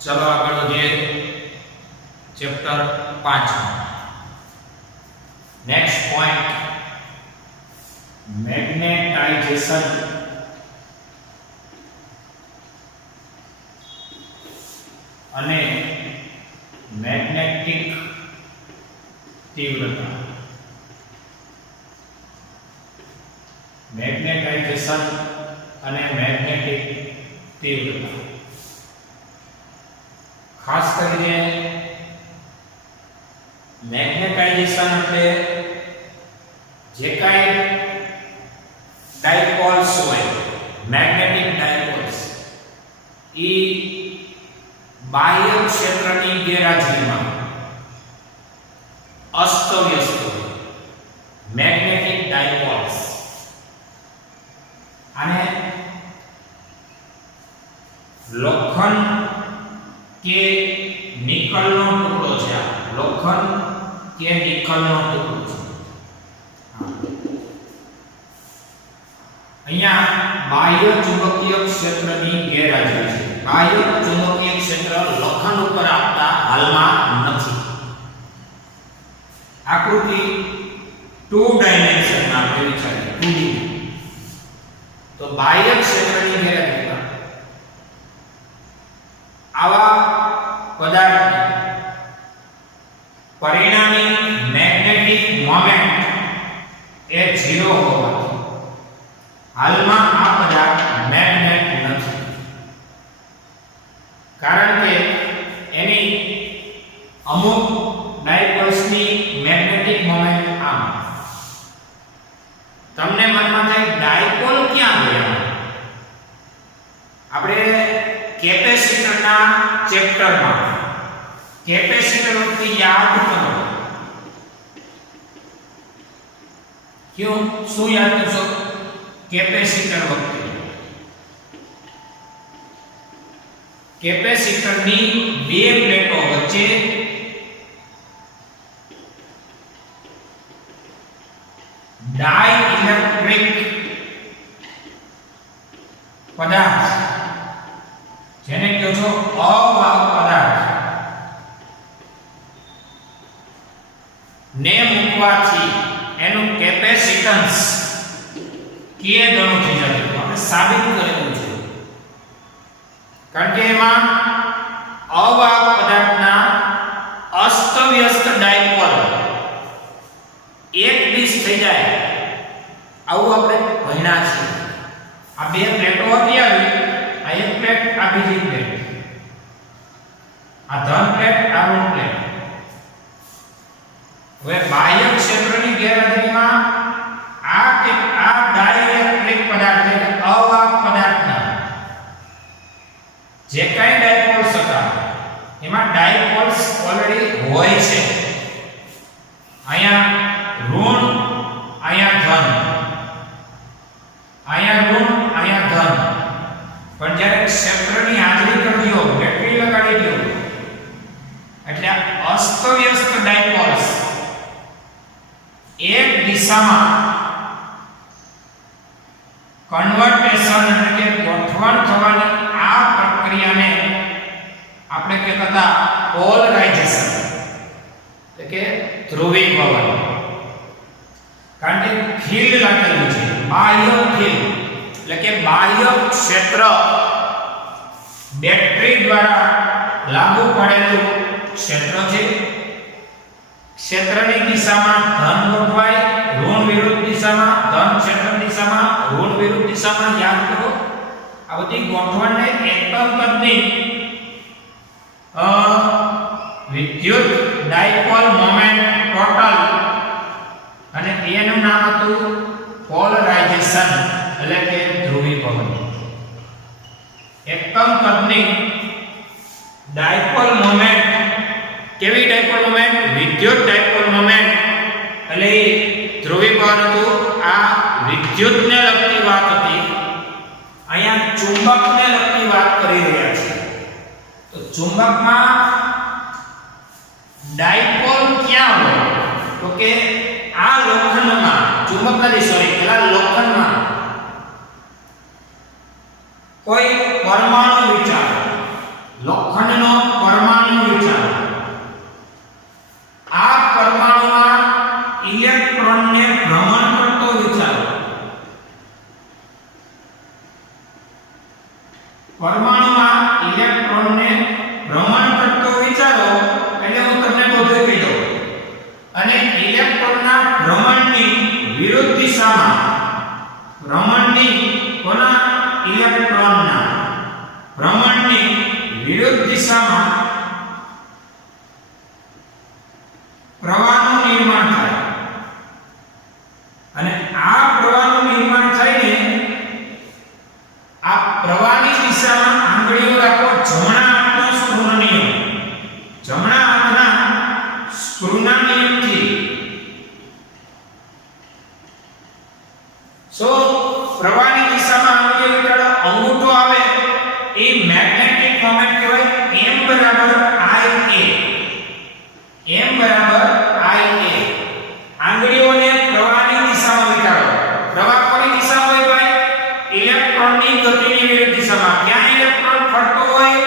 चलो आगे बढ़िए चैप्टर 5 नेक्स्ट पॉइंट मैग्नेटाइजेशन અને મેગ્નેટિક તીવ્રતા મેગ્નેટાઇઝેશન અને મેગ્નેટિક તીવ્રતા ખાસ કરીને મેગ્નેટાઇઝેશન એટલે જે કાંઈ ડાયપોલ્સ હોય મેગ્નેટિક ડાયપોલ્સ એ બાહ્ય ક્ષેત્રની ગેરહાજરીમાં અસ્તવ્યસ્ત મેગ્નેટિક ડાયપોલ્સ અને લોખંડ કે નિકલનો ટુકડો છે લોખંડ કે નિકલનો ટુકડો છે અહીંયા બાહ્ય ચુંબકીય ક્ષેત્રની ગેરહાજરી છે બાહ્ય ચુંબકીય ક્ષેત્ર લોખંડ ઉપર આપતા હાલમાં નથી આકૃતિ 2 ડાયમેન્શનમાં આપણે વિચારીએ 2D તો બાહ્ય ક્ષેત્રની ગેરહાજરીમાં આવા પદાર્થની પરિણામી મેગ્નેટિક મોમેન્ટ એ 0 હોવાથી હાલમાં આ પદાર્થ મેગ્નેટ નથી કારણ કે એની અમુક ડાયપોલ્સની મેગ્નેટિક મોમેન્ટ આમ તમને મનમાં થાય ડાયપોલ ક્યાં ગયા આપણે કેપેસિટરના ચેપ્ટરમાં કેપેસિટર વખતે યાદ કરો ક્યું શું યાદ કરશો કેપેસિટર વખતે કેપેસિટરની બે પ્લેટો વચ્ચે ડાઇલેક્ટ્રિક પદાર્થ જેને કહો છો અવાહક પદાર્થ ને મૂકવાથી એનું કેપેસિટન્સ કે ગણું થઈ જાય આપણે સાબિત કરેલું છે કારણ કે એમાં અવાહક પદાર્થના અસ્તવ્યસ્ત ડાયપોલ એક ડિશ થઈ જાય આવું આપણે ભણ્યા છે આ બે પ્લેટો હતી આવી આ એક પ્લેટ આ બીજી પ્લેટ આ ધન પ્લેટ આ ઋણ પ્લેટ હવે બાહ્ય ક્ષેત્રની ગેરહાજરીમાં આ ડાઇલેક્ટ્રિક પદાર્થ એટલે અવાહક પદાર્થના જે કાંઈ ડાયપોલ્સ હતા એમાં ડાયપોલ્સ ઓલરેડી હોય છે અહીંયા ઋણ અહીંયા ધન અહીંયા ઋણ અહીંયા ધન પણ જ્યારે ક્ષેત્રની હાજરી કરી દો બેટરી લગાડી દો એટલે અસ્તવ્યસ્ત ડાયપોલ્સ એક દિશામાં કન્વર્ટેશન એટલે કે ગોઠવણ થવાની આ પ્રક્રિયાને આપણે કહેતા હતા પોલરાઇઝેશન એટલે કે ધ્રુવીકરણ કારણ કે ફીલ્ડ લાગેલું છે બાહ્ય ફીલ્ડ એટલે કે બાહ્ય ક્ષેત્ર બેટરી દ્વારા લાગુ પડેલું ક્ષેત્ર છે ક્ષેત્રની દિશામાં ધન ગોઠવાય ઋણ વિરુદ્ધ દિશામાં ધન ક્ષેત્રની દિશામાં ઋણ વિરુદ્ધ દિશામાં યાદ કરો આ બધી ગોઠવણને એકમ કદની વિદ્યુત ડાયપોલ મોમેન્ટ ટોટલ અને એનું નામ હતું પોલરાઇઝેશન એટલે કે ધ્રુવીકરણ એકમ કદની ડાયપોલ મોમેન્ટ કેવી ડાયપોલ મોમેન્ટ વિદ્યુત ડાયપોલ મોમેન્ટ એટલે ધ્રુવીકરણ હતું આ વિદ્યુતને લગતી વાત હતી અહીંયા ચુંબકને લગતી વાત કરી રહ્યા છે તો ચુંબકમાં ડાયપોલ ક્યાં હોય તો કે આ લોખંડમાં ચુંબક નથી સોરી પેલા લોખંડમાં કોઈ પરમાણુ વિચાર લોખંડનો દિશામાં ભ્રમણની કોના ઇલેક્ટ્રોનના ભ્રમણની વિરુદ્ધ દિશામાં પ્રવાહનું નિર્માણ થાય અને આ પ્રવાહનું નિર્માણ થઈને આ પ્રવાહની દિશામાં આંગળીઓ રાખો જમણા હાથનો સ્ક્રૂનો નિયમ જમણા હાથના સ્ક્રૂના નિયમથી પ્રવાહની દિશામાં આંગળીઓ વીંટાળો અંગૂઠો આવે એ મેગ્નેટિક મોમેન્ટ કહેવાય m બરાબર ia m બરાબર ia આંગળીઓને પ્રવાહની દિશામાં વીંટાળો પ્રવાહ કોની દિશામાં હોય ભાઈ ઇલેક્ટ્રોનની ગતિની વિરુદ્ધ દિશામાં ક્યાં ઇલેક્ટ્રોન ફરતો હોય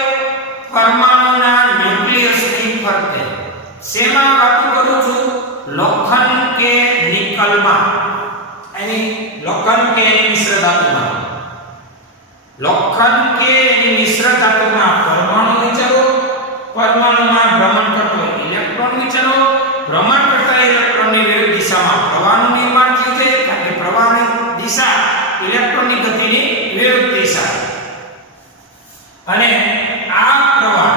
પરમાણુના ન્યુક્લિયસની ફરતે શેમાં વાત કરું છું લોખંડ કે નિકલમાં એની લોખંડ કે એની મિશ્ર ધાતુમાં લોખંડ કે એની મિશ્ર ધાતુમાં પરમાણુ વિચારો પરમાણુમાં ભ્રમણ કરતો ઇલેક્ટ્રોન વિચારો ભ્રમણ કરતા ઇલેક્ટ્રોનની વિરુદ્ધ દિશામાં પ્રવાહનું નિર્માણ થયું છે કારણ કે પ્રવાહની દિશા ઇલેક્ટ્રોનની ગતિની વિરુદ્ધ દિશા અને આ પ્રવાહ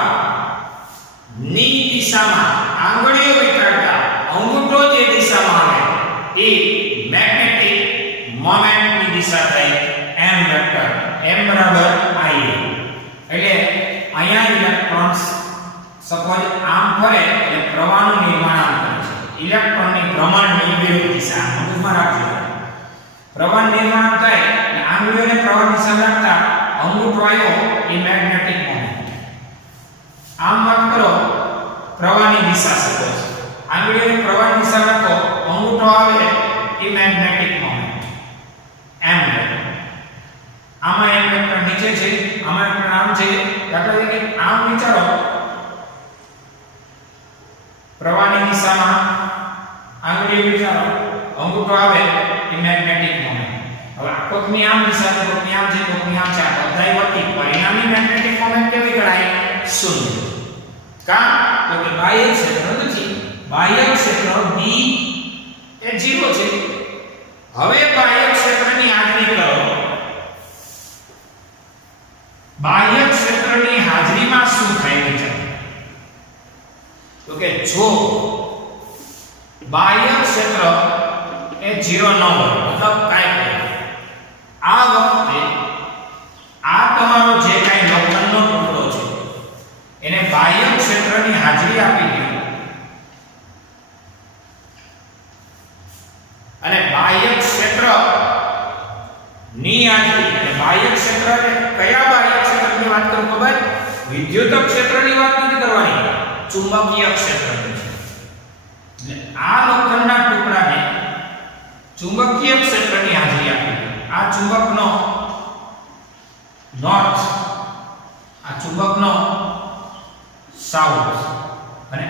ની દિશામાં આંગળીઓ વીંટાળતા અંગૂઠો જે દિશામાં આવે એ મેગ્નેટિક મોમેન્ટની દિશા થાય m વેક્ટર m બરાબર i એટલે અહીંયા ઇલેક્ટ્રોન્સ સપોઝ આમ ફરે એટલે પ્રવાહનું નિર્માણ આમ કરે છે ઇલેક્ટ્રોનની ભ્રમણની વિરુદ્ધ દિશા મગજમાં રાખજો પ્રવાહ નિર્માણ થાય એટલે આંગળીઓને પ્રવાહ દિશા રાખતા અંગૂઠો આવ્યો એ મેગ્નેટિક મોમેન્ટ આમ વાત કરો પ્રવાહની દિશા સપોઝ આંગળીઓને પ્રવાહ દિશા રાખો અંગૂઠો આવે એ મેગ્નેટિક મોમેન્ટ m આમાં m વેક્ટર નીચે છે આમાં વેક્ટર આમ છે દાખલા તરીકે આમ વિચારો પ્રવાહની દિશામાં આંગળીઓ વિચારો અંગૂઠો આવે એ મેગ્નેટિક મોમેન્ટ હવે કોકની આમ દિશા છે કોકની આમ છે કોકની આમ છે આ બધાય વતી પરિણામી મેગ્નેટિક મોમેન્ટ કેવી ગણાય શૂન્ય કા તો કે બાહ્ય ક્ષેત્ર નથી બાહ્ય ક્ષેત્ર b એ 0 છે હવે બાહ્ય ક્ષેત્રની હાજરી કરો બાહ્ય ક્ષેત્રની હાજરીમાં શું થાય છે તો કે જો બાહ્ય ક્ષેત્ર એ 0 ન હોય મતલબ કાઈ આ વખતે આ તમારો જે કાઈ લોખંડનો ટુકડો છે એને બાહ્ય ક્ષેત્રની હાજરી આપી દો અને બાહ્ય ક્ષેત્ર ની હાજરી એટલે બાહ્ય ક્ષેત્ર એટલે કયા બાહ્ય ક્ષેત્રની વાત કરું ખબર વિદ્યુત ક્ષેત્રની વાત નથી કરવાની ચુંબકીય ક્ષેત્રની છે એટલે આ લોખંડના ટુકડાને ચુંબકીય ક્ષેત્રની હાજરી આપી આ ચુંબકનો નોર્થ આ ચુંબકનો સાઉથ અને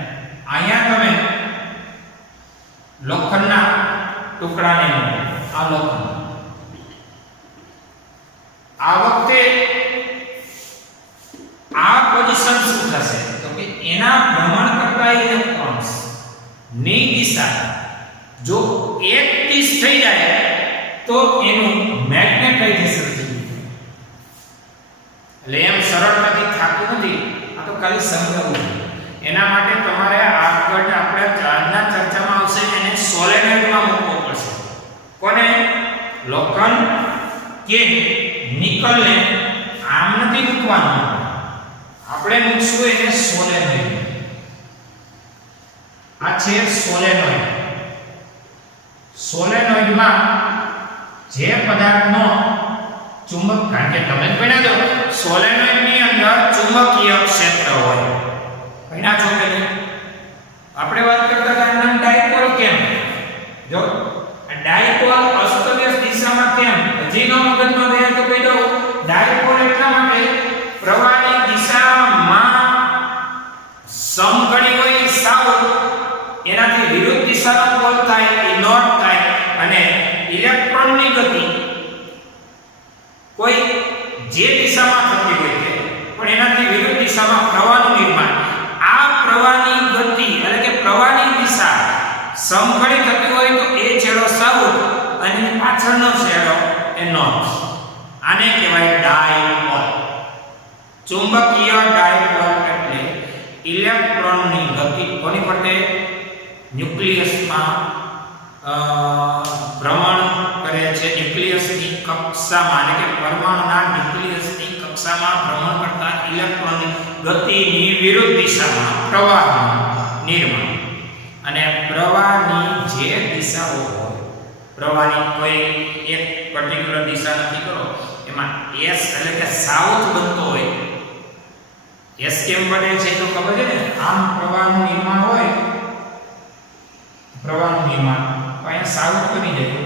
અહીંયા તમે લોખંડના ટુકડાને આ લોખંડ આ વખતે આ પોઝિશન શું થશે તો કે એના ભ્રમણ કરતા ઇલેક્ટ્રોન્સ ની દિશા જો એક દિશ થઈ જાય તો એનું મેગ્નેટાઇઝેશન થઈ જાય એટલે એમ સરળતાથી થતું નથી આ તો ખાલી સમજાવવું એના માટે તમારે આગળ આપણે આજના ચર્ચામાં આવશે એને સોલેનોઇડમાં મૂકવો પડશે કોને લોખંડ કે નિકલને આમ નથી મૂકવાનું આપણે મૂકશું એને સોલેનોઇડ આ છે સોલેનોઇડ સોલેનોઇડમાં જે પદાર્થનો ચુંબક કારણ કે તમે ભણ્યા છો સોલેનોઇડની અંદર ચુંબકીય ક્ષેત્ર હોય ભણ્યા છો કે નહીં આપણે વાત કરતા હતા નામ ડાયપોલ કેમ જો ડાયપોલ અસ્તવ્યસ્ત દિશામાં કેમ હજી નો મગજમાં ગયા તો કહી દઉં ડાયપોલ એટલા માટે પ્રવાહની દિશામાં સમઘડી હોય સાઉથ એનાથી વિરુદ્ધ દિશાનો પોલ થાય એ નોર્થ થાય અને ઇલેક્ટ્રોનની ગતિ કોઈ જે દિશામાં થતી હોય છે પણ એનાથી વિરુદ્ધ દિશામાં પ્રવાહનું નિર્માણ આ પ્રવાહની ગતિ એટલે કે પ્રવાહની દિશા સમઘડી થતી હોય તો એ છેડો સાઉથ અને આ પશ્ચિમનો છેડો એ નોર્થ. આને કહેવાય ડાયપોલ. ચુંબકીય ડાયપોલ એટલે ઇલેક્ટ્રોનની ગતિ કોની ફરતે ન્યુક્લિયસમાં ભ્રમણ કરે છે. ન્યુક્લિયસની કક્ષામાં એટલે કે પરમાણુના ન્યુક્લિયસની કક્ષામાં ભ્રમણ કરતા ઇલેક્ટ્રોનની ગતિની વિરુદ્ધ દિશામાં પ્રવાહનું નિર્માણ. અને પ્રવાહની જે દિશાઓ હોય, પ્રવાહની કોઈ એક પર્ટિક્યુલર દિશા નક્કી કરો, એમાં એસ એટલે કે સાઉથ બનતો હોય. એસ કેમ બને છે તો ખબર છે ને, આમ પ્રવાહનું નિર્માણ હોય, પ્રવાહનું નિર્માણ તો અહીંયા સાઉથ બની જાય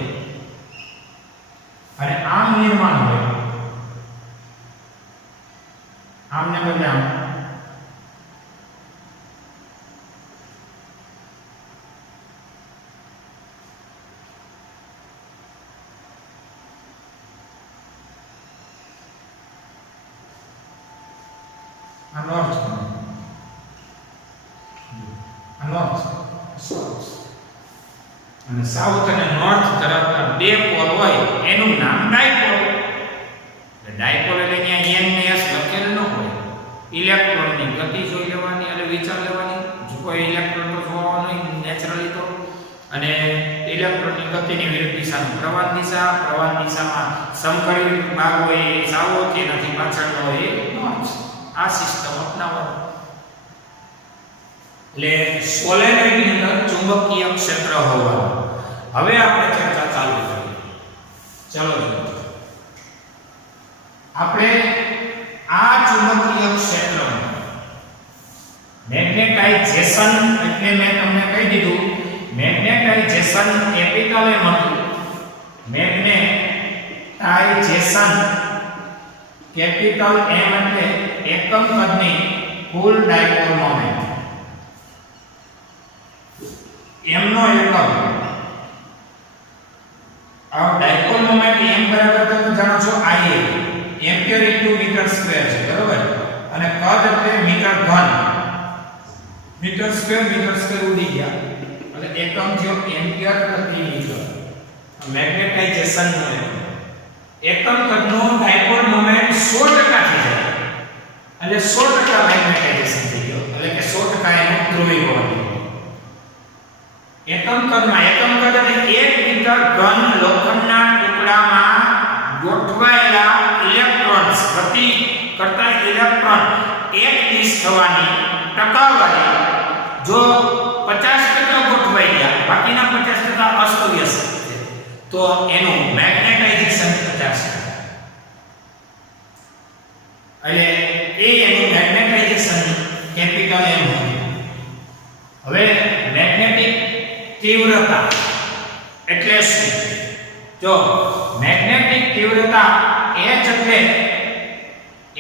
અને આમ નિર્માણ હોય, આમને બદલે આમ. આ નોર્થ, આ નોર્થ, સાઉથ. અને સાઉથ અને નોર્થ ધરાવતા બે પોલ હોય એનું નામ ડાયપોલ. ડાયપોલ એટલે અહીંયા n ને s લખેલ ન હોય. ઇલેક્ટ્રોનની ગતિ જોઈ લેવાની એટલે વિચાર લેવાની. જો કોઈ ઇલેક્ટ્રોન તો જોવાનો નહીં નેચરલી તો. અને ઇલેક્ટ્રોનની ગતિની વિરુદ્ધ દિશાનું પ્રવાહ દિશામાં સમકળી ભાગ હોય એ સાઉથ, એનાથી પાછળનો હોય એ નોર્થ. આ સિસ્ટમ અપનાવવાનો. એટલે સોલેનોઇડની અંદર ચુંબકીય ક્ષેત્ર હોવાનું. હવે આપણે ચર્ચા ચાલુ કરીએ. ચાલો આપણે આ ચુંબકીય ક્ષેત્રમાં મેગ્નેટાઇઝેશન એટલે મેં તમને કહી દીધું, મેગ્નેટાઇઝેશન કેપિટલ એમ હતું. મેગ્નેટાઇઝેશન કેપિટલ એમ એટલે એકમ કદની કુલ ડાયપોલ મોમેન્ટ. એમનો એકમ આ ડાયપોલ મોમેન્ટ એમ બરાબર તમે જાણો છો IA ampere into metre square છે, બરોબર. અને કદ એટલે મીટર ઘન. મીટર સ્ક્વેર ઉડી ગયા એટલે એકમ થયો એમ્પિયર પ્રતિ મીટર. મેગ્નેટાઇઝેશન નો એકમ કદનો ડાયપોલ મોમેન્ટ 100% થઈ જાય એટલે 100% મેગ્નેટાઇઝેશન થઈ ગયો એટલે કે 100% એનો ધ્રુવીકરણ. એકમ કદ એટલે 1 મીટર ઘન લોખંડના ટુકડામાં ગોઠવાયેલા ઇલેક્ટ્રોન્સ, ગતિ કરતા ઇલેક્ટ્રોન એક દિશ થવાની ટકાવારી જો 50% ગોઠવાઈ ગયા, બાકીના 50% અસ્તવ્યસ્ત છે, તો એનું મેગ્નેટાઇઝેશન 50%. એટલે એ એનું મેગ્નેટાઇઝેશન કેપિટલ એમ હતું. હવે મેગ્નેટિક તીવ્રતા એટલે શું? જો મેગ્નેટિક તીવ્રતા h એટલે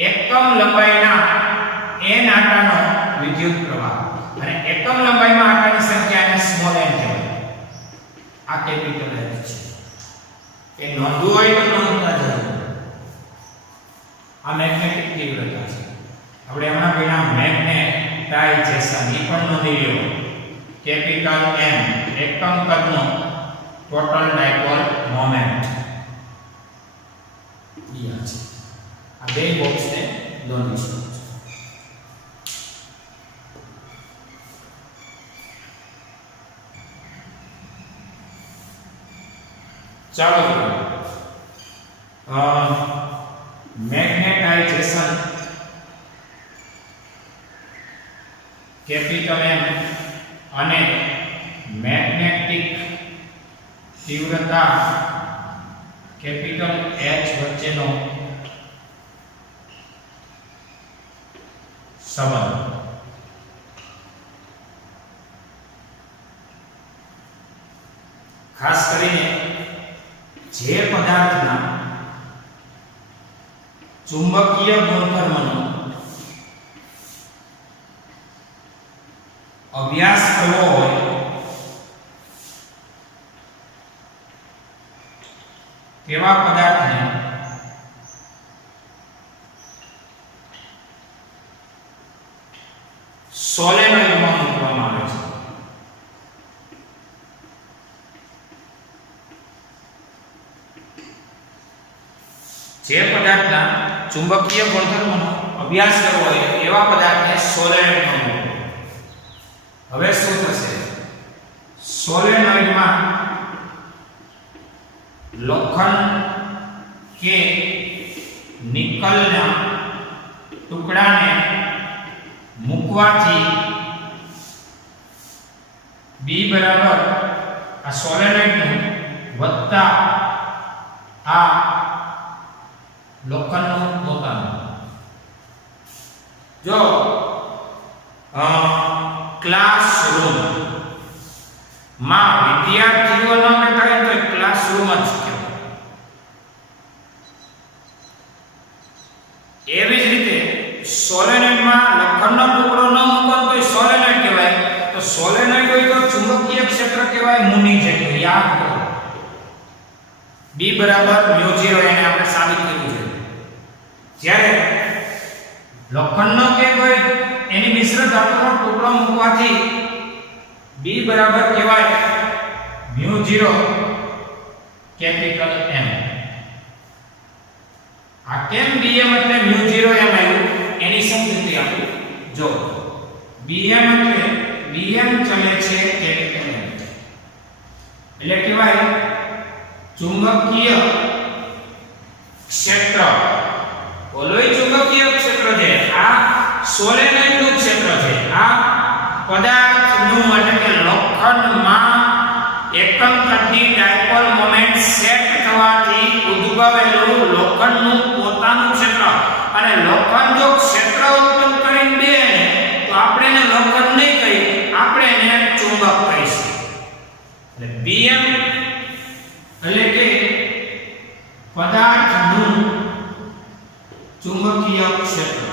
એકમ લંબાઈના n આંટાનો વિદ્યુત પ્રવાહ અને એકમ લંબાઈમાં આંટાની સંખ્યાને સ્મોલ n કહેવાય. આ કેપિટલ H છે. એ નોંધવું હોય તો નોંધતા જજો. આ મેગ્નેટિક તીવ્રતા છે. આપણે હમણાં પહેલા મેગ્નેટાઇઝેશન એ પણ નોંધી લ્યો. કેપિટલ M એકમ કદનો ટોટલ ડાયપોલ મોમેન્ટ. આ બે બોક્સને નોંધી શકો છો. ચાલો મેગ્નેટાઇઝેશન કેપિટલ M અને મેગ્નેટિક તીવ્રતા કેપિટલ H વચ્ચેનો સંબંધ. ખાસ કરીને જે પદાર્થના ચુંબકીય ગુણધર્મનો અભ્યાસ કરવો હોય તેવા પદાર્થને સોલેનોઇડમાં મૂકવામાં આવે છે. જે પદાર્થના ચુંબકીય ગુણધર્મોનો અભ્યાસ કરવો હોય એવા પદાર્થને સોલેનોઇડ કહે. હવે શું થશે? સોલેનોઇડમાં લોખંડ કે નિકલના ટુકડાને મૂકવાથી B બરાબર આ સોલેનોઇડનું વત્તા આ લોખંડનું પોતાનું. જો ક્લાસરૂમ માં વિદ્યાર્થીઓ ન બેઠા હોય તો ક્લાસરૂમ જ કહેવાય. એવી જ રીતે સોલેનોઇડમાં લોખંડનો ટુકડો ન મૂકો તો સોલેનોઇડ કહેવાય. તો સોલેનોઇડ હોય તો ચુંબકીય ક્ષેત્ર કહેવાય મુનિ જેટલું. યાદ કરો B બરાબર μ0 એને આપણે સાબિત કર્યું છે. જ્યારે લોખંડનો કે કોઈ એની મિશ્ર ધાતુનો ટુકડો મૂકવાથી B બરાબર કહેવાય μ0 કેપિટલ M. આ કેમ Bm એટલે μ0 M આવ્યું એની સમજૂતી આપું. જો Bm એટલે Bm ચલે છે કેપિટલ M એટલે કહેવાય ચુંબકીય ક્ષેત્ર. ઓલોય ચુંબકીય ક્ષેત્ર છે, આ સોલેનોઇડનું ક્ષેત્ર છે. આ પદાર્થનું એટલે કે લોખંડમાં એકમ કદની ડાયપોલ મોમેન્ટ સેટ થવાથી ઉદ્ભવેલું લોખંડનું પોતાનું ક્ષેત્ર. અને લોખંડ જો ક્ષેત્ર ઉત્પન્ન કરીને દે તો આપણે એને લોખંડ નહીં કહીએ, આપણે એને ચુંબક કહીશું. એટલે Bm એટલે કે પદાર્થનું ચુંબકીય ક્ષેત્ર.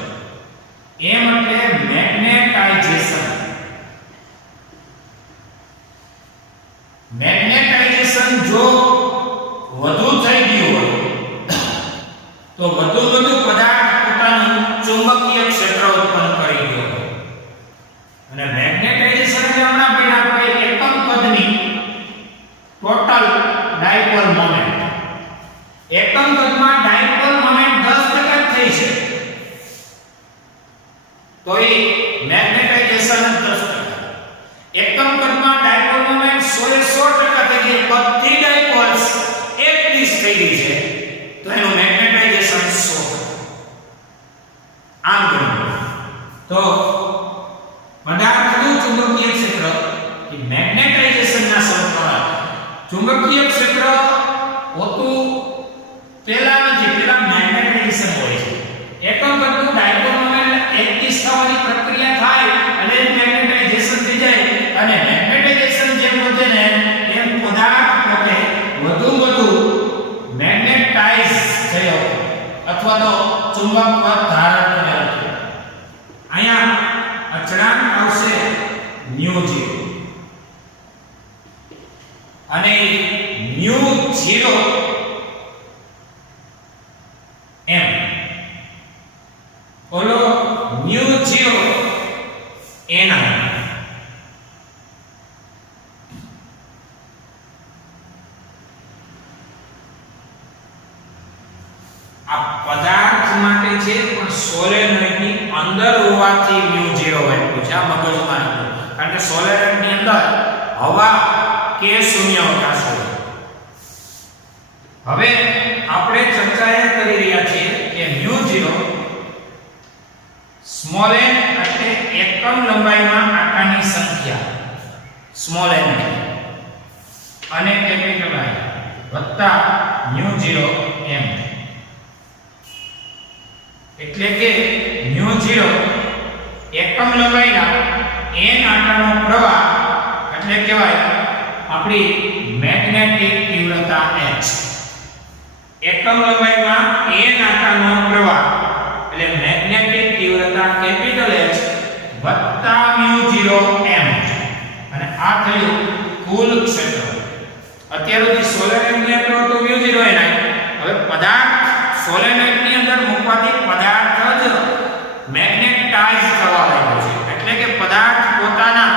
M એટલે મેગ્નેટાઇઝેશન. મેગ્નેટાઇઝેશન જો વધુ થઈ ગયું હોય તો વધુ પદાર્થ પોતાનું ચુંબકીય ક્ષેત્ર ઉત્પન્ન કરી ગયો હોય. અને મેગ્નેટાઇઝેશન એટલે હમણાં પહેલા આપણે એકમ કદની ટોટલ ડાયપોલ મોમેન્ટ. એકમ કદમાં ડાયપોલ મોમેન્ટ 10% થઈ છે તો એ મેગ્નેટાઇઝેશન 10%. એકમ કદમાં ડાયપોલ મોમેન્ટ 100% થઈ ગઈ, બધી ડાયપોલ્સ એક દિશ થઈ ગઈ છે તો એનું મેગ્નેટાઇઝેશન 100%. આમ ગણો તો પદાર્થનું ચુંબકીય ક્ષેત્ર એ મેગ્નેટાઇઝેશનના સમપ્રમાણ. ચુંબકીય ક્ષેત્ર હોતું પેલા નથી, પેલા મેગ્નેટાઇઝેશન હોય છે. એકમ કદનું ડાયપોલ મોમેન્ટ એક દિશ થવાની પ્રક્રિયા થાય અને મેગ્નેટાઇઝેશન થઈ જાય. અને મેગ્નેટાઇઝેશન જેમ વધે ને એમ પદાર્થ પોતે વધુ મેગ્નેટાઇઝ થયો અથવા તો ચુંબક પદ ધારણ કરેલો છે. અહીંયા અચળાંક આવશે μ0 અને μ0 M ઓલો μ0 N. આ પદાર્થ માટે છે પણ સોલેનોઇડની અંદર હોવાથી μ0 આપ્યું છે. આ મગજમાં રાખો, કારણ કે સોલેનોઇડની અંદર હવા કે શૂન્યાવકાશ હોય. હવે આપણે ચર્ચા એ કરી રહ્યા છીએ કે μ0 સ્મોલ n એટલે એકમ લંબાઈમાં આંટાની સંખ્યા સ્મોલ n અને કેપિટલ I વત્તા μ0 M એટલે કે μ0 એકમ લંબાઈના n આંટાનો પ્રવાહ એટલે કહેવાય આપણી મેગ્નેટિક તીવ્રતા h. એકમ લંબાઈમાં n આંટાનો પ્રવાહ એટલે મેગ્નેટિક તીવ્રતા કેપિટલ H વત્તા μ0 M. અને આ થયું કુલ ક્ષેત્ર. અત્યાર સુધી સોલેનોઇડની અંદર તો μ0 n. હવે પદાર્થ સોલેનોઇડની અંદર મૂકવાથી પદાર્થ જ મેગ્નેટાઇઝ થવા લાગ્યો છે. એટલે કે પદાર્થ પોતાના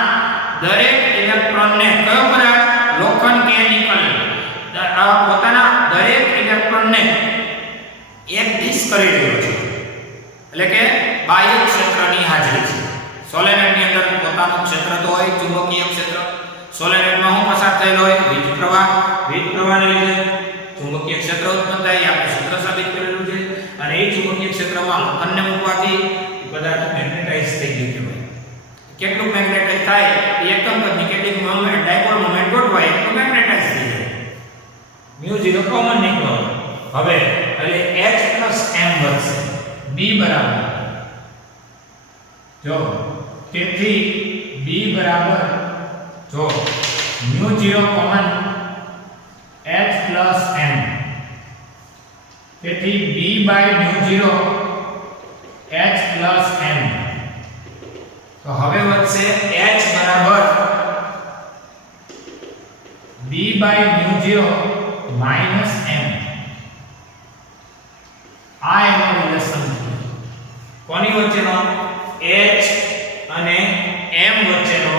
દરેક ઇલેક્ટ્રોનને કયો પદાર્થ લોખંડ કે નિકલ પોતાના દરેક ઇલેક્ટ્રોનને કરી રહ્યો છે, એટલે કે બાહ્ય ક્ષેત્રની હાજરી છે. સોલેનોઇડની અંદર પોતાનું ક્ષેત્ર તો હોય, ચુંબકીય ક્ષેત્ર. સોલેનોઇડમાં શું પસાર થયેલો હોય? વિદ્યુત પ્રવાહને લીધે ચુંબકીય ક્ષેત્ર ઉત્પન્ન થાય. આપણે સૂત્ર સાબિત કરેલું છે. અને એ ચુંબકીય ક્ષેત્રમાં લોખંડને મૂકવાથી પદાર્થ મેગ્નેટાઇઝ થઈ ગયું કહેવાય. કેટલું મેગ્નેટાઇઝ થાય એ એકમ કદની કેટલીક મોમેન્ટ ડાયપોલ મોમેન્ટ ગોઠવાય એટલું મેગ્નેટાઇઝ થઈ જાય. μ0 કોમન નીકળો. હવે એટલે H+m વધશે. B બરાબર જો તેથી B બરાબર જો μ0 કોમન H+m, તેથી B/μ0 H+m. તો હવે વધશે H બરાબર B/μ0 - m. આ એનો રિલેશન છે. કોની વચ્ચેનો? H અને m વચ્ચેનો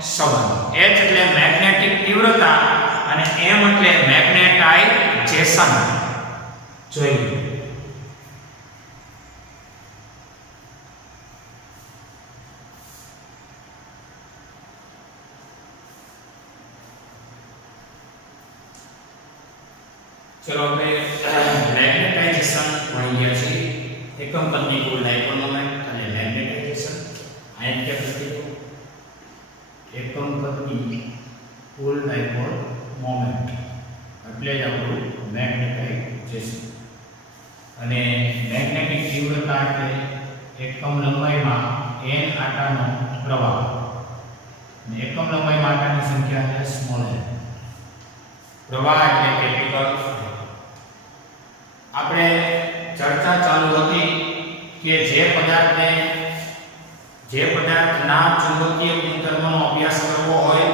સંબંધ. H એટલે મેગ્નેટિક તીવ્રતા અને m એટલે મેગ્નેટાઇઝેશન. જોઈએ ચલો આપણે મેગ્નેટાઇઝેશન ભણી ગયા છીએ. એકમ કદની કુલ ડાયપોલ મોમેન્ટ અને મેગ્નેટાઇઝેશન. આયન કેપેસિટી એકમ કદની કુલ ડાયપોલ મોમેન્ટ એટલે જ આપણું મેગ્નેટાઇઝેશન. અને મેગ્નેટિક તીવ્રતા એટલે એકમ લંબાઈમાં n આટાનો પ્રવાહ અને એકમ લંબાઈમાં આટાની સંખ્યા એટલે સ્મોલ n. પ્રવાહ એટલે કેપિટલ. આપણે ચર્ચા ચાલુ હતી કે જે પદાર્થના ચુંબકીય ગુણધર્મનો અભ્યાસ કરવો હોય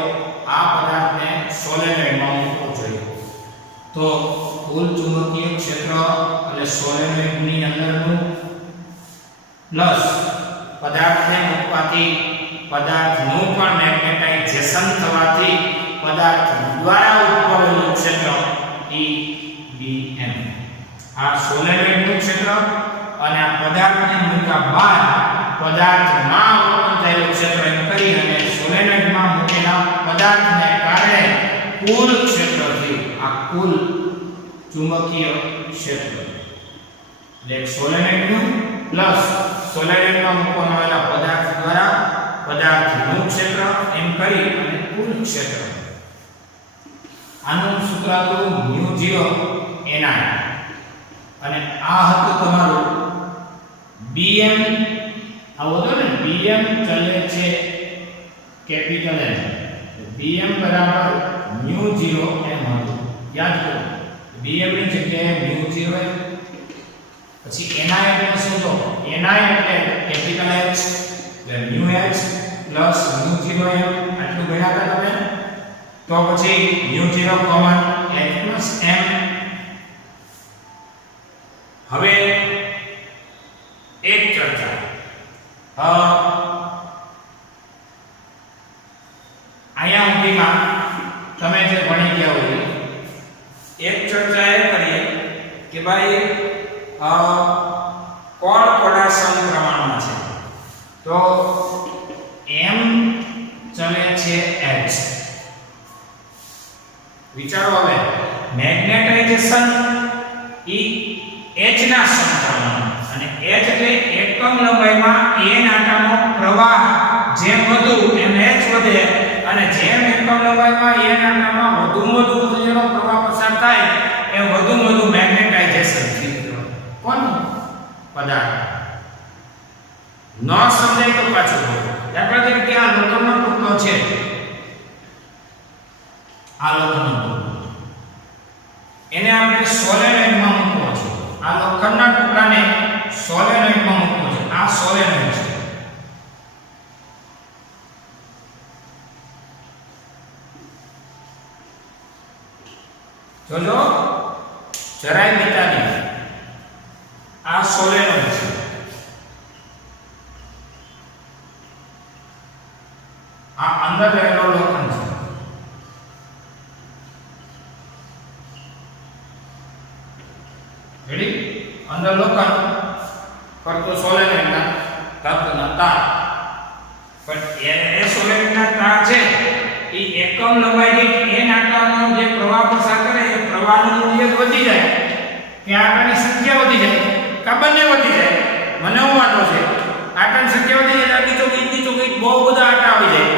આ પદાર્થને સોલેનોઇડમાં મૂકવો જોઈએ. તો કુલ ચુંબકીય ક્ષેત્ર એટલે સોલેનોઇડની અંદરનું પ્લસ પદાર્થને મૂકવાથી પદાર્થનું પણ મેગ્નેટાઇઝેશન થવાથી પદાર્થ દ્વારા ઉદ્ભવેલું ક્ષેત્ર EBM. આ સોલેનોઇડનું ક્ષેત્ર અને આ પદાર્થને મૂક્યા બાદ પદાર્થમાં ઉત્પન્ન થયેલું ક્ષેત્ર એમ કરી અને સોલેનોઇડમાં મૂકેલા પદાર્થને કારણે કુલ ક્ષેત્રથી આ કુલ ચુંબકીય ક્ષેત્ર એટલે સોલેનોઇડનું પ્લસ સોલેનોઇડમાં મૂકવામાં આવેલા પદાર્થ દ્વારા પદાર્થનું ક્ષેત્ર એમ કરી અને કુલ ક્ષેત્ર. આનું સૂત્ર હતું μ0 ni અને આ હતું તમારું bm. આવો તો ને bm ચલે છે કેપિટલ N. bm બરાબર μ0 m હતું. યાદ કરો bm ની જગ્યાએ μ0 m. પછી ni એટલે શું? તો ni એટલે કેપિટલ H એટલે μh પ્લસ μ0 m આટલું ગણ્યા તમે. તો પછી μ0 કોમન H+m. હવે એક ચર્ચા અહીંયા સુધીમાં તમે જે ભણી ગયા હોય એક ચર્ચા એ કરીએ કે ભાઈ કોણ કોના સમપ્રમાણમાં છે. તો m ચલે છે h. વિચારો હવે મેગ્નેટાઇઝેશન h ના સમપ્રમાણમાં અને h એટલે એકમ લંબાઈમાં n આટાનો પ્રવાહ જેમ વધુ એમ h વધે અને જેમ એકમ લંબાઈમાં n આટામાં વધુ જેનો પ્રવાહ પસાર થાય એમ વધુ મેગ્નેટાઇઝેશન થાય. કોનું? પદાર્થ. ન સમજાય તો પાછું દાખલા તરીકે આ લોખંડનો ટુકડો છે. આ લોખંડનો ટુકડો એને આપણે સોલેનોઇડમાં મૂકવો છે. આ લોખંડના ટુકડાને સોલેનોઇડમાં મૂકવો છે. આ સોલેનોઇડ છે. જોજો જરાય બીતા નહીં. આ સોલેનોઇડ છે. આ અંદર રહેલો લોખંડ છે. રેડી? અંદર લોખંડ ફરતો સોલેનોઇડના ધાતુના તાર. પણ એ સોલેનોઇડના તાર છે એ એકમ લંબાઈ દીઠ n આટાનો જે પ્રવાહ પસાર કરે એ પ્રવાહનું મૂલ્ય વધી જાય કે આટાની સંખ્યા વધી જાય કે બંને વધી જાય. મને હું વાંધો છે આટાની સંખ્યા વધી જાય એટલે બીજો કંઈક બહુ બધા આટા આવી જાય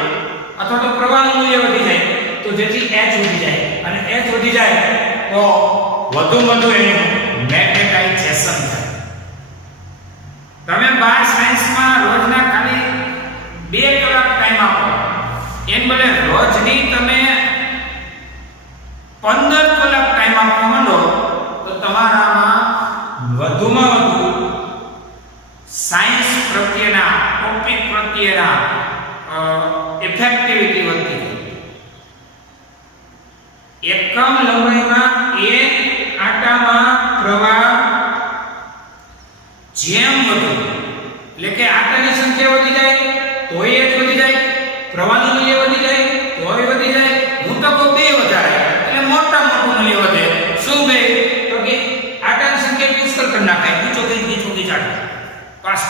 અથવા તો પ્રવાહનું મૂલ્ય વધી જાય તો જેથી h વધી જાય અને h વધી જાય તો વધુ એનું મેગ્નેટાઇઝેશન થાય. તમે 12 સાયન્સમાં રોજના ખાલી 2 કલાક ટાઈમ આપો એમ બને રોજની તમે 15 કલાક ટાઈમ આપવા માંડો તો તમારામાં વધુમાં વધુ સાયન્સ પ્રત્યેના ટોપિક પ્રત્યેના ઇફેક્ટિવિટી વધતી જાય. એકમ લંબાઈમાં એક આટામાં પ્રવાહ જેમ વધુ એટલે કે આટાની સંખ્યા વધી જાય તોય h વધી જાય, પ્રવાહનું મૂલ્ય વધી જાય તોય વધી જાય. હું તો કહું બે વધારે એટલે મોટું મૂલ્ય વધે. શું બે? તો કે આટાની સંખ્યા પુષ્કળ કરી નાખાય, ઊંચો ગઈ ચાલે પાસ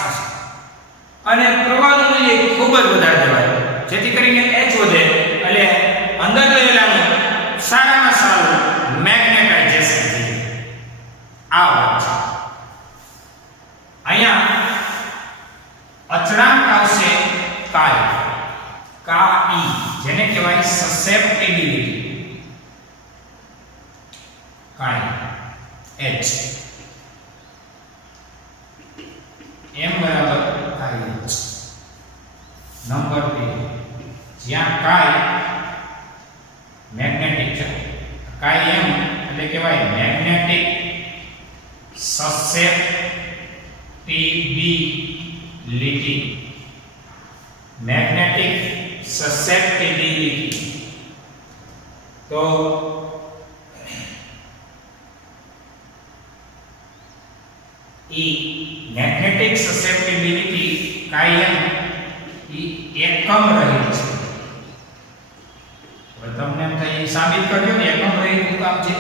અને પ્રવાહનું મૂલ્ય ખૂબ જ વધારે દેવાય જેથી કરીને h વધે એટલે અંદર રહેલાનું સારામાં સારું મેગ્નેટાઇઝેશન થાય. આ વાત છે. અહીંયા અચળાંક આવશે કાઈ જેને કહેવાય સસેપ્ટિબિલિટી. કાઈ h m બરાબર કાઈ h. નંબર 2 જ્યાં કાઈ મેગ્નેટિક છે, કાઈ m એટલે કહેવાય મેગ્નેટિક સસેપ્ટિબિલિટી. મેગ્નેટિક સસેપ્ટિબિલિટી તો મેગ્નેટિક સસેપ્ટિબિલિટી કાયમ એકમ રહિત છે. હવે તમને એમ થાય સાબિત કરજો ને એકમ રહિત નું કામ છે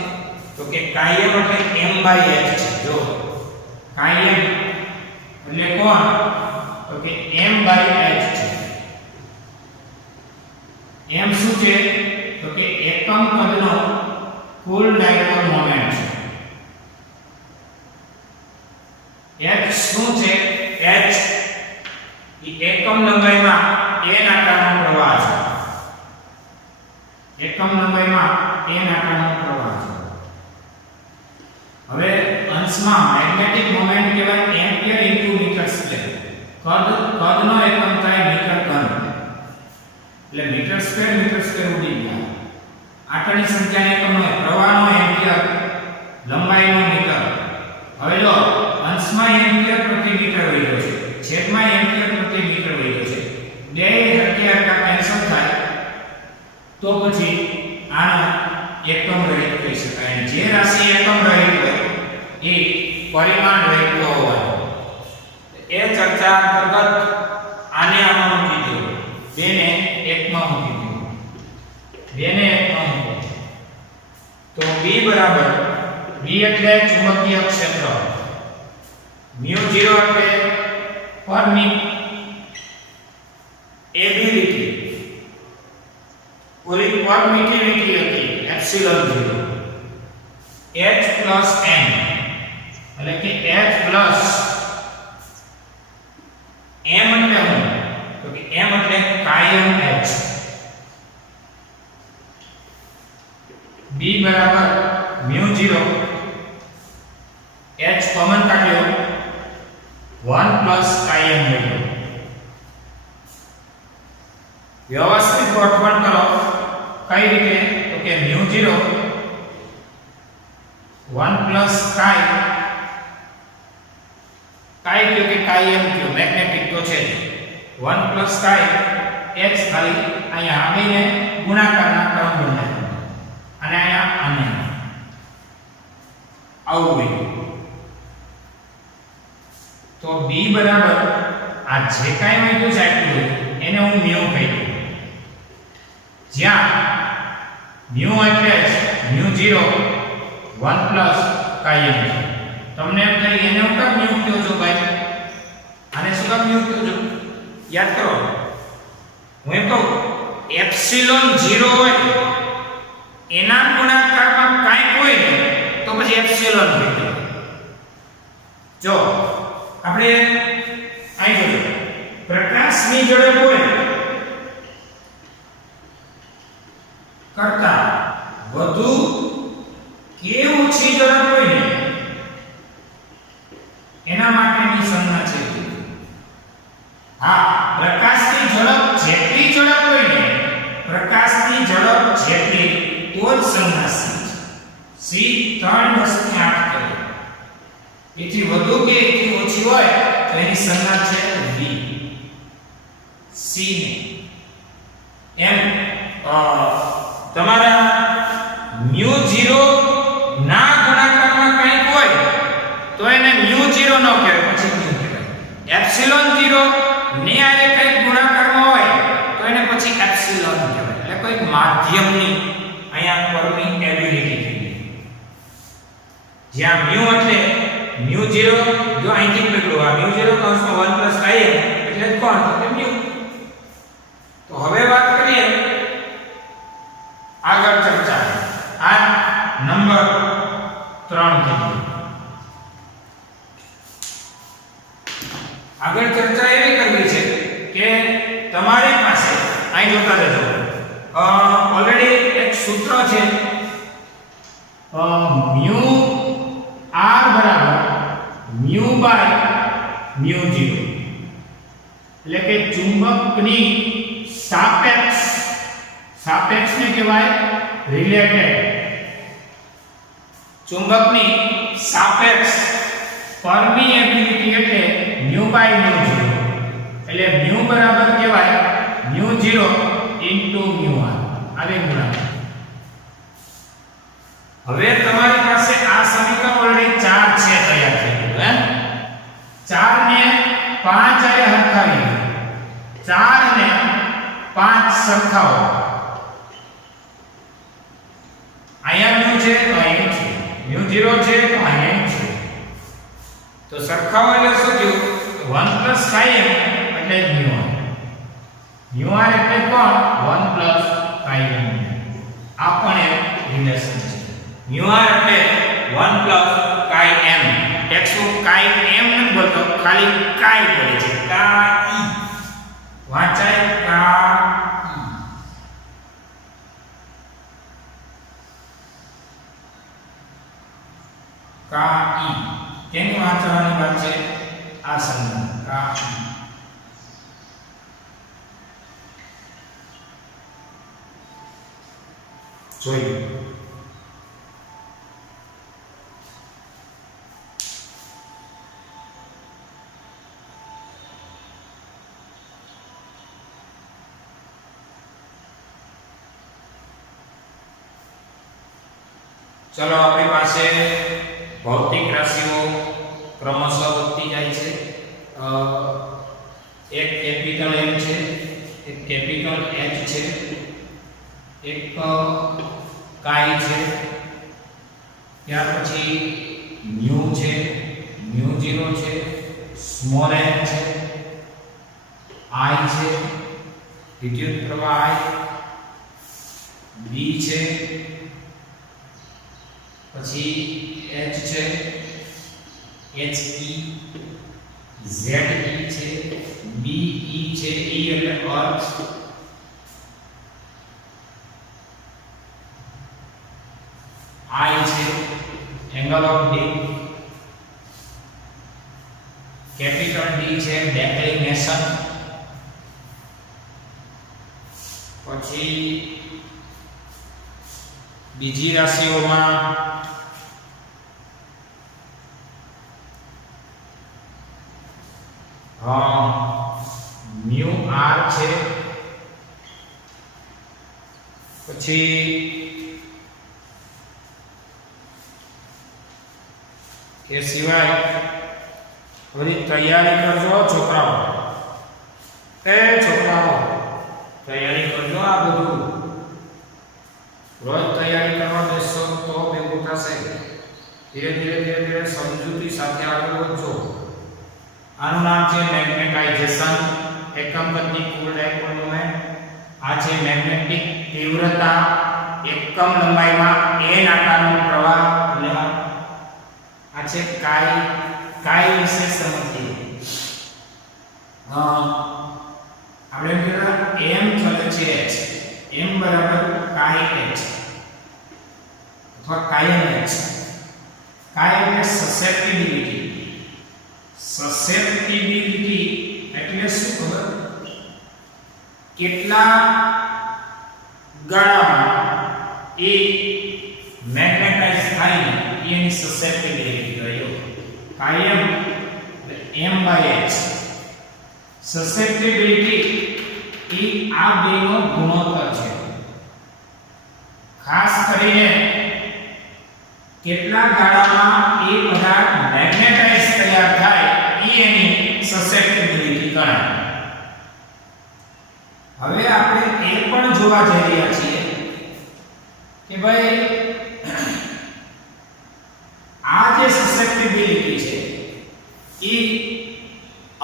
તો કે કાયમ એટલે m/h છે. જો કાયમ એટલે કોણ? તો કે m/h છે. m શું છે? તો કે એકમ પદનો કુલ ડાયપોલ મોમેન્ટ છે. h શું છે? h એકમ લંબાઈમાં n આટાનો પ્રવાહ છે. એકમ લંબાઈમાં n આટાનો પ્રવાહ છે. હવે અંશમાં મેગ્નેટિક મોમેન્ટ કહેવાય એમ્પિયર ઇન્ટુ મીટર સ્ક્વેર. કદનો એકમ થાય મીટર ઘન એટલે મીટર સ્ક્વેર ઉડી ગયા. આટાની સંખ્યાનો એકમ હોય, પ્રવાહનો એમ્પિયર, લંબાઈનો મીટર. હવે જો અંશમાં એમ્પિયર પ્રતિ મીટર વહ્યો છે, છેદમાં એમ્પિયર પ્રતિ મીટર વહ્યો છે. બે હરખા કેન્સલ થાય તો પછી આનો એકમ રહિત કહી શકાય. જે રાશિ એકમ રહિત હોય એ પરિમાણ રહિત હોવાનો. એ ચર્ચા અંતર્ગત આને આમાં મૂકી દો, બેને એકમાં મૂકી દો, બેને એકમાં મૂકો તો B બરાબર B એટલે ચુંબકીય ક્ષેત્ર, μ0 એટલે permeability પૂરી permittivity હતી એપ્સિલોન 0 h plus n એટલે કે h plus m એટલે શું? તો કે m એટલે કાયમ h. B બરાબર μ0 h કોમન કાઢ્યો 1 plus કાયમ મેળવ્યો. વ્યવસ્થિત ગોઠવણ કરો કઈ રીતે? તો કે μ0 1 plus કાઈ કયો કે કાયમ કયો મેગ્નેટિક તો છે 1 plus કાઈ h ખાલી અહીંયા આવીને ગુણાકારના ક્રમ બનાવ્યો અને અહીંયા આને આવું બન્યું. તો B બરાબર આ જે કાઈ વધ્યું છે આટલું એને હું μ કહી દઉં. જ્યાં μ એટલે μ0 1 plus કાયમ છે તમને એમ થાય એને હું કેમ મ્યુ કહો છો ભાઈ? આને શું કામ મ્યુ કહો છો? યાદ કરો, હું એમ કહું એપ્સિલોન 0 હોય એના ગુણાકારમાં કાંઈ હોય ને તો પછી એપ્સિલોન કહેવાય. જો આપણે અહીં જોજો, પ્રકાશની ઝડપ હોય કરતા વધુ કે ઓછી ઝડપ હોય ને એના માટેની સંજ્ઞા છે. હા, પ્રકાશની ઝડપ જેટલી ઝડપ હોય ને, પ્રકાશની ઝડપ જેટલી તો જ સંજ્ઞા c 3 + 8 કરે. એથી વધુ કે એથી ઓછી હોય તો એની સંજ્ઞા છે v. c ને એમ તમારા μ0 ના ગુણાકારમાં કંઈક હોય તો એને μ0 ન કહેવાય, પછી μ કહેવાય. એપ્સિલોન 0 ને આરે કંઈક ગુણાકારમાં હોય તો એને પછી એપ્સિલોન કહેવાય. એટલે કોઈ માધ્યમની અહીંયા પરમિએબિલિટી થઈ. જ્યાં μ એટલે μ0 જો અહીંથી પકડો, આ μ0 કૌંસમાં 1 + i એટલે કોણ તો કે μ. તો હવે વાત કરીએ આગળ ચર્ચા. આ નંબર 3 થી આગળ ચર્ચા એવી કરવી છે કે તમારી પાસે અહીં જોતા રહેજો, ઓલરેડી એક સૂત્ર છે μ r બરાબર μ/μ0, એટલે કે ચુંબકની સાપેક્ષને કહેવાય રિલેટેડ. ચુંબકની સાપેક્ષ પરમિએબિલિટી એટલે μ/μ0, એટલે μ બરાબર કહેવાય μ0 * μr. આવી ગુણાકાર. હવે તમારી પાસે આ સમીકરણ ઓલરેડી 4 છે, તૈયાર થઈ ગયું હે. 4 ને 5 આરે હરખાવી, 4 ને 5 સરખાવો. અહીંયા μ છે તો અહીંયા છે, μ0 છે તો અહીંયા છે. તો સરખાવો એટલે શું થયું? 1 + m એટલે μr. μr એટલે કોણ? 1 + m. આ પણ એક રિલેશન છે. μr એટલે 1 + m. ટેક્સ્ટબુક m ન બોલતો, ખાલી કાઈ બોલે છે. કાઈ વાંચાય કાઈ. કાઈ કેની વાંચવાની વાત છે? આ સંજ્ઞા કાઈ. જોઈએ ચલો, આપણી પાસે ભૌતિક રાશિઓ ક્રમશઃ વધતી જાય છે. એક કેપિટલ M છે, એક કેપિટલ H છે, એક કાઈ છે, ત્યાર પછી મ્યુ છે, μ0 છે, સ્મોલ m છે, I છે, વિદ્યુત પ્રવાહ I, B છે, પછી H છે, HE, ZE છે, BE છે, E એટલે અર્થ, I છે, angle of D, capital D છે, ડેક્લિનેશન, પછી બીજી રાશિઓમાં મ્યુ r છે, પછી કે સિવાય બધી તૈયારી કરજો છોકરાઓ, છોકરાઓ તૈયારી કરજો. આ બધું રોજ તૈયારી કરવા બેસો તો ભેગું થશે. ધીરે ધીરે સમજૂતી સાથે આગળ વધજો. આનું નામ છે મેગ્નેટાઇઝેશન. એકમ ગતિ કુલ ડાયપોલ મોમેન્ટ. આ છે મેગ્નેટિક તીવ્રતા. એકમ લંબાઈમાં n આકારનો પ્રવાહ લેવા. આ છે કાઈ વિશે સમજીએ. આપણે એમ કહેવાય m ચલે છે h. m બરાબર કાઈ h અથવા કાયમ h. કાય એટલે સસેપ્ટિબિલિટી. સસેપ્ટિબિલિટી એટલે શું ખબર? કેટલા ગાળામાં એ મેગ્નેટાઇઝ થાય ને એની સસેપ્ટિબિલિટી કહેવાય. કાયમ m/h. સસેપ્ટિબિલિટી એ આ બેનો ગુણોત્તર છે. ખાસ કરીને કેટલા ગાળામાં એ પદાર્થ મેગ્નેટાઇઝ તૈયાર થાય એ એની સસેપ્ટિબિલિટી ગણાય. હવે આપણે એ પણ જોવા જઈ રહ્યા છીએ કે ભાઈ આ જે સસેપ્ટિબિલિટી છે એ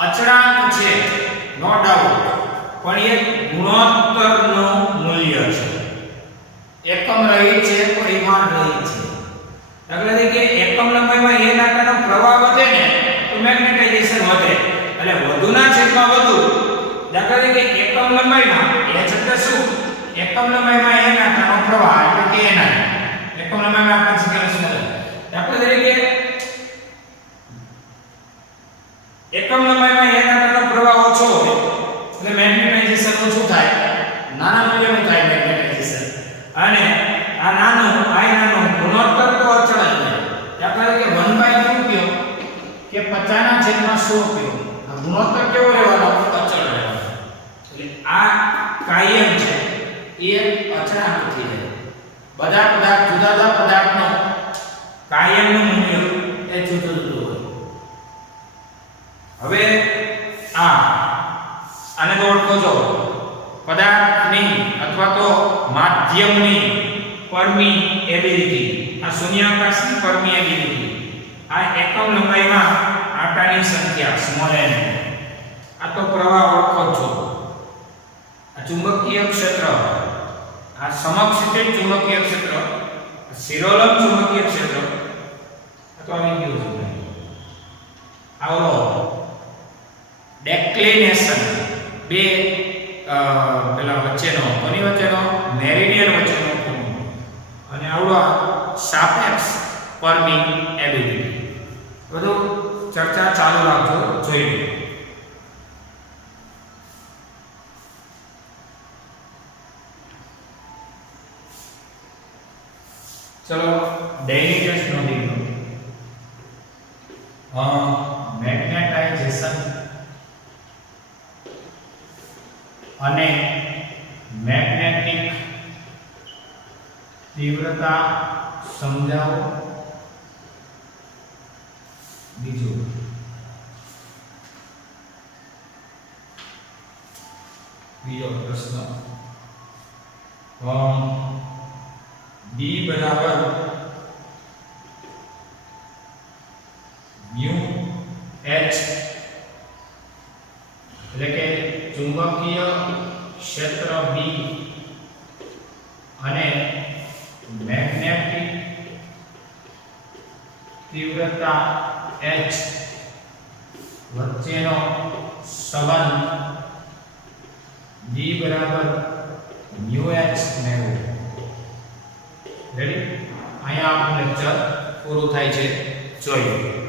અચળાંક છે, નો ડાઉટ, પણ એ ગુણોત્તરનું મૂલ્ય છે. એકમ રહી છે, પરિમાણ રહી છે. દાખલા તરીકે એકમ લંબાઈમાં n આકારનો પ્રવાહ વધે ને તો મેગ્નેટાઇઝેશન વધે, એટલે વધુના છેદમાં વધુ. દાખલા તરીકે એકમ લંબાઈમાં h એટલે શું? એકમ લંબાઈમાં n આકારનો પ્રવાહ એટલે કે n. એકમ લંબાઈમાં આપણે શીખેલું છે. દાખલા તરીકે એકમ લંબાઈમાં n આકારનો પ્રવાહ ઓછો હોય એટલે મેગ્નેટાઇઝેશન ઓછું થાય, નાના મૂલ્યનું થાય મેગ્નેટાઇઝેશન. અને આ નાનું ગુણોત્તર તો અચળ જ છે. દાખલા તરીકે 1/2 કયો કે 50/100 કયો, આ ગુણોત્તર કેવો રહેવાનો? અચળ રહેવાનો. એટલે આ કાયમ છે એ અચળાંક થઈ જાય. બધા પદાર્થ જુદા જુદા પદાર્થનો કાયમનું મૂલ્ય એ જુદું જુદું હોય. હવે આને તો ઓળખો છો, પદાર્થની અથવા તો માધ્યમની પરમીએબિલિટી. આ શૂન્યાવકાશની પરમીએબિલિટી. આ એકમ લંબાઈમાં આટાની સંખ્યા સ્મોલ n. આ તો પ્રવાહ ઓળખો છો. આ ચુંબકીય ક્ષેત્ર, આ સમક્ષિતિજ ચુંબકીય ક્ષેત્ર, શિરોલંબ ચુંબકીય ક્ષેત્ર. આ તો આવી ગયું છે. આવરો ડેક્લિનેશન, બે પેલા વચ્ચેનો કોની વચ્ચેનો મેરિડિયન વચ્ચેનો ખૂણો, અને આવડો સાપેક્ષ પરમીએબિલિટી. બધું ચર્ચા ચાલુ રાખજો, જોઈએ. ચલો ડેઇલી ટેસ્ટ નોંધી લો. મેગ્નેટાઇઝેશન અને મેગ્નેટિક તીવ્રતા સમજાવો. બીજો પ્રશ્ન, B બરાબર mu h એટલે કે ચુંબકીય ક્ષેત્ર B અને મેગ્નેટિક તીવ્રતા h વચ્ચેનો સંબંધ B બરાબર mu h મેળવો. રેડી? અહીંયા આપણું લેક્ચર પૂરું થાય છે, જોઈએ.